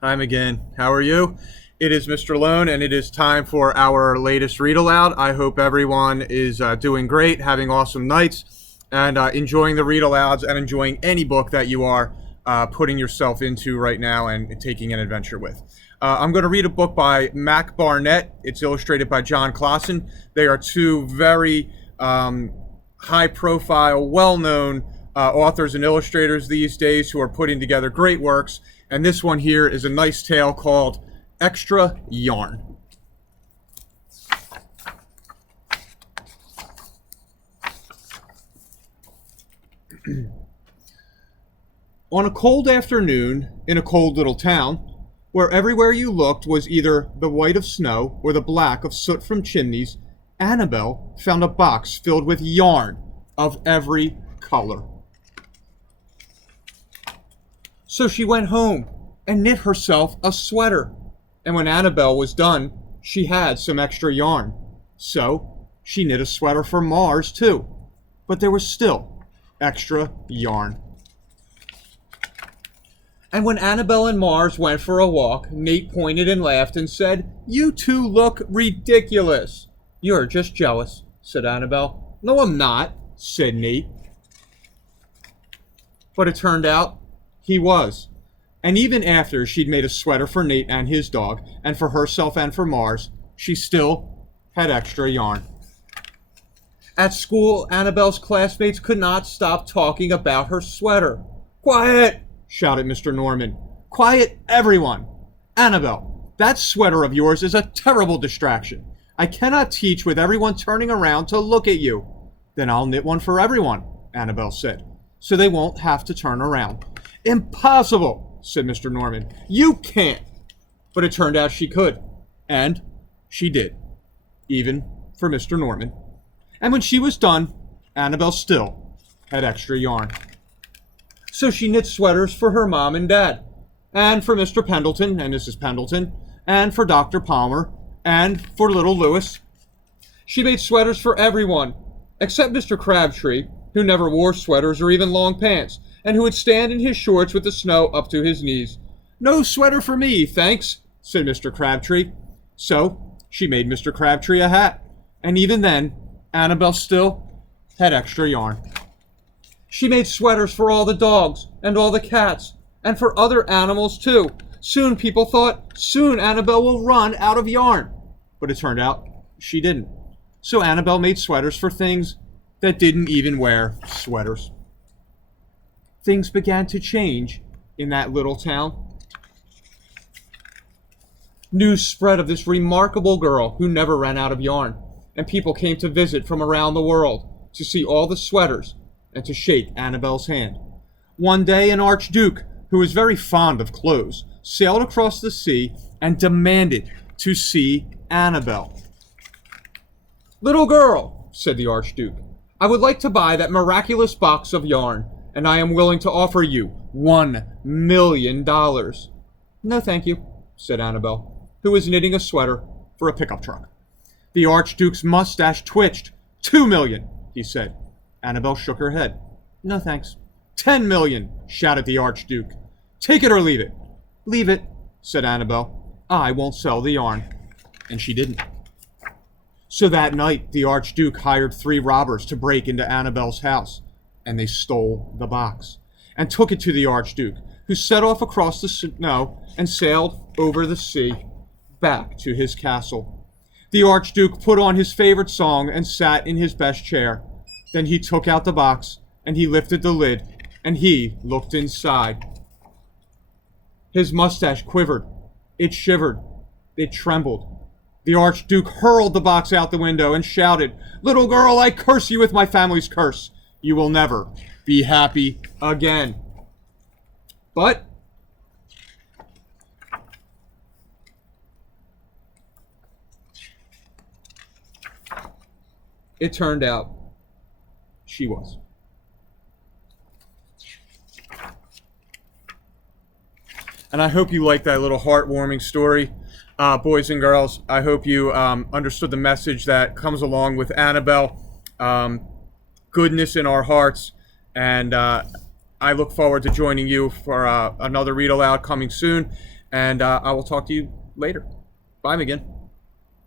Time again. How are you? It is Mr. Lohn, and it is time for our latest read aloud. I hope everyone is doing great, having awesome nights, and enjoying the read alouds and enjoying any book that you are putting yourself into right now and taking an adventure with. I'm going to read a book by Mac Barnett. It's illustrated by John Clausen. They are two very high-profile, well-known authors and illustrators these days who are putting together great works. And this one here is a nice tale called Extra Yarn. On a cold afternoon in a cold little town, where everywhere you looked was either the white of snow or the black of soot from chimneys, Annabelle found a box filled with yarn of every color. So she went home and knit herself a sweater. And when Annabelle was done, she had some extra yarn. So she knit a sweater for Mars too. But there was still extra yarn. And when Annabelle and Mars went for a walk, Nate pointed and laughed and said, "You two look ridiculous." "You're just jealous," said Annabelle. "No, I'm not," said Nate. But it turned out he was. And even after she'd made a sweater for Nate and his dog, and for herself and for Mars, she still had extra yarn. At school, Annabelle's classmates could not stop talking about her sweater. "Quiet!" shouted Mr. Norman. "Quiet, everyone! Annabelle, that sweater of yours is a terrible distraction. I cannot teach with everyone turning around to look at you." "Then I'll knit one for everyone," Annabelle said, "so they won't have to turn around." "Impossible," said Mr. Norman. "You can't." But it turned out she could. And she did. Even for Mr. Norman. And when she was done, Annabelle still had extra yarn. So she knit sweaters for her mom and dad. And for Mr. Pendleton and Mrs. Pendleton. And for Dr. Palmer. And for little Louis. She made sweaters for everyone. Except Mr. Crabtree, who never wore sweaters or even long pants, and who would stand in his shorts with the snow up to his knees. "No sweater for me, thanks," said Mr. Crabtree. So she made Mr. Crabtree a hat, and even then, Annabelle still had extra yarn. She made sweaters for all the dogs, and all the cats, and for other animals too. Soon people thought, soon Annabelle will run out of yarn. But it turned out she didn't. So Annabelle made sweaters for things that didn't even wear sweaters. Things began to change in that little town. News spread of this remarkable girl who never ran out of yarn, and people came to visit from around the world to see all the sweaters and to shake Annabelle's hand. One day, an archduke, who was very fond of clothes, sailed across the sea and demanded to see Annabelle. "Little girl," said the archduke, "I would like to buy that miraculous box of yarn, and I am willing to offer you $1,000,000. "No, thank you," said Annabelle, who was knitting a sweater for a pickup truck. The archduke's mustache twitched. "2,000,000, he said. Annabelle shook her head. "No, thanks." "10,000,000, shouted the archduke. "Take it or leave it." "Leave it," said Annabelle. "I won't sell the yarn." And she didn't. So that night, the archduke hired 3 robbers to break into Annabelle's house. And they stole the box and took it to the archduke, who set off across the snow and sailed over the sea back to his castle. The archduke put on his favorite song and sat in his best chair. Then he took out the box and he lifted the lid and he looked inside. His mustache quivered. It shivered. It trembled. The archduke hurled the box out the window and shouted, "Little girl, I curse you with my family's curse. You will never be happy again." But it turned out she was. And I hope you liked that little heartwarming story. Boys and girls, I hope you understood the message that comes along with Annabelle. Goodness in our hearts, and I look forward to joining you for another read aloud coming soon. And I will talk to you later. Bye, Megan.